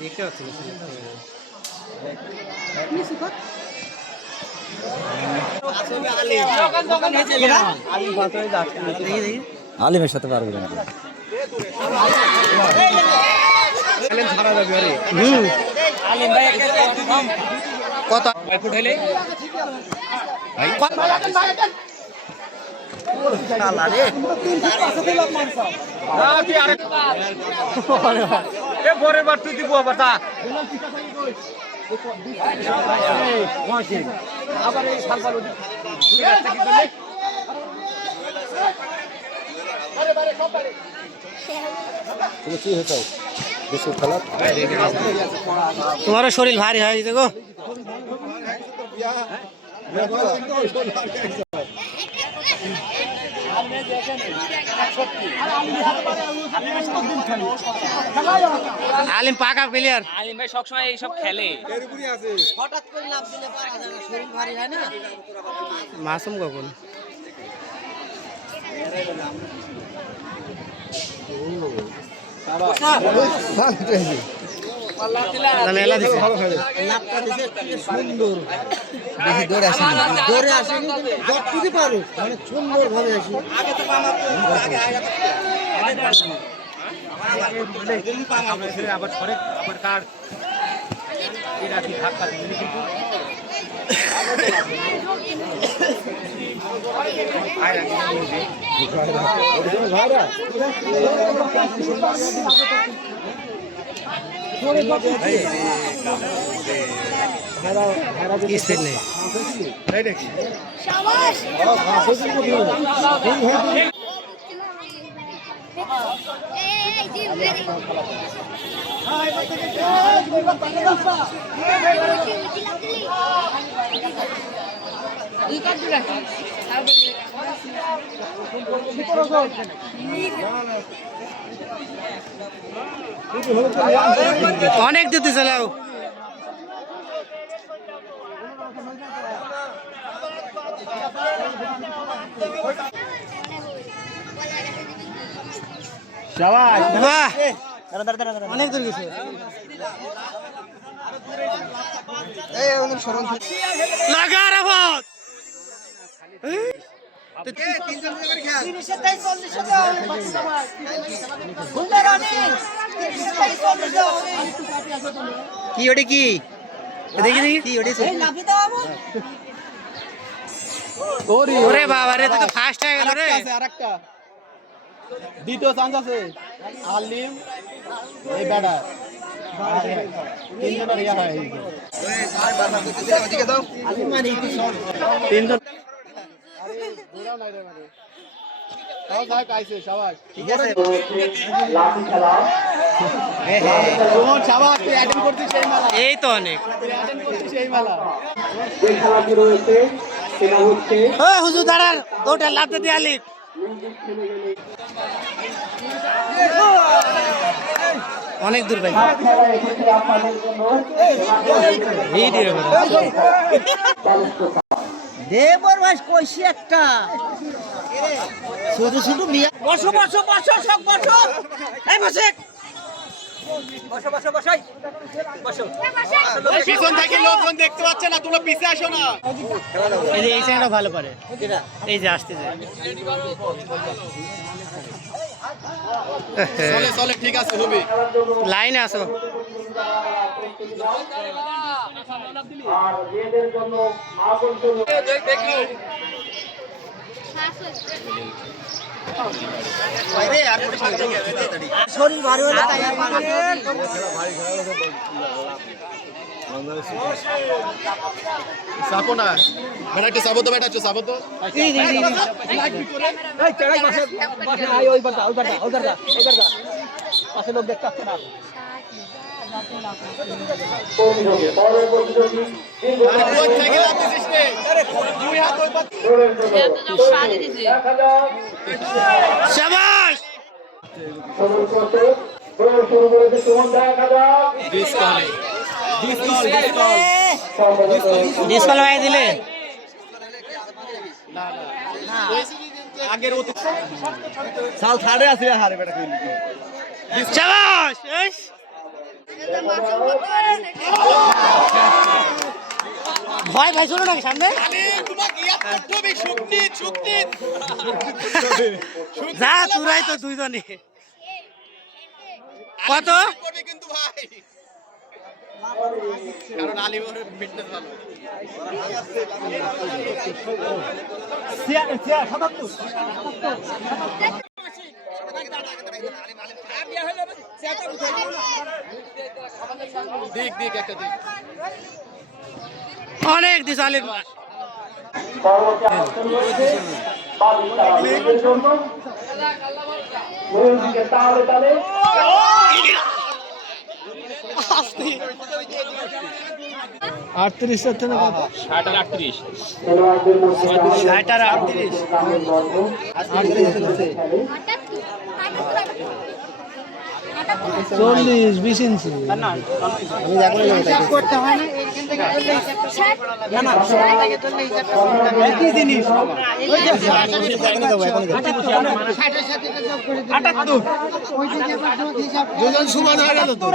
দেখতে পাচ্ছি আলিমের সাথে পারবে না কত পরের বার তুই দিব আবার তা আবার এই সাল পাল তোমার শরীর ভারী হয়ে গেছে গো আলিম পাকা প্লেয়ার আলিম ভাই সবসময় এইসব খেলে হঠাৎ করে লাভ দিলে পারা যায় না শরীর ভারী হয় না মাসুম কখন মেলা দিছে লাভটা দিছে সুন্দর বেশি দৌড়ে আসেনি দৌড়ে আসেনি যতটুকু পারো মানে সুন্দর ভাবে আসি আগে তো আবার ছড়ে আবার কার এটা কি ভাগ পাচ্ছি কিন্তু অনেক দিতে চালাও অনেক দূর গেছে লাগা রে ভাত কি ওটা কি দেখি দেখি কি ওরে বাবা রে তুই তো ফার্স্ট হয়ে গেল রে আরেকটা দ্বিতীয় চান্স আছে আলিম এই ব্যাটা তিনজনের ইয়া হয় তিনজন এই তো অনেক হুজুর দাঁড়ার দুটা লাভতে দিয়ে আলিম অনেক দূর ভাই দেবর ভাই কইছি একটা শুধু শুধু বসো বসো বসো সব বসো এই বসে বসো বসো বসাই বসো পিছন থেকে লোকজন দেখতে পাচ্ছে না তোমরা পিছে আসো না এই যে এই সাইডটা ভালো পারে এই যে আসতেছে চলে চলে ঠিক আছে হবে লাইনে আসো আর মেয়েদের জন্য মা বলতে দেখো শরীর ভারী হলে তাই সাপো না বেটা একটু সাবো তো বেটা একটু সাবো তো এই চড়াই পাশে পাশে আই ওই বারটা ওই বারটা ওই বারটা ওই বারটা পাশে লোক দেখতে আসছে না শাবাশ ডিসকাল ভাই দিলে আগের সাল থার্ডে আছে হারে বেটা কইলি শাবাশ এস ভয় ভাই শুনো নাকি সামনে যা তুরাই তো দুইজনে কত কিন্তু ভাই কারণ আলিমের ফিটনেস ভালো দিক দিক একটা দিক অনেক দিস আলিম আটত্রিশ হচ্ছে না কত 60 আর 38 চল্লিশ 20 ইঞ্চি করতে হয় না এখান থেকে করলে একই জিনিস দুজন সমান হয়ে গেল তো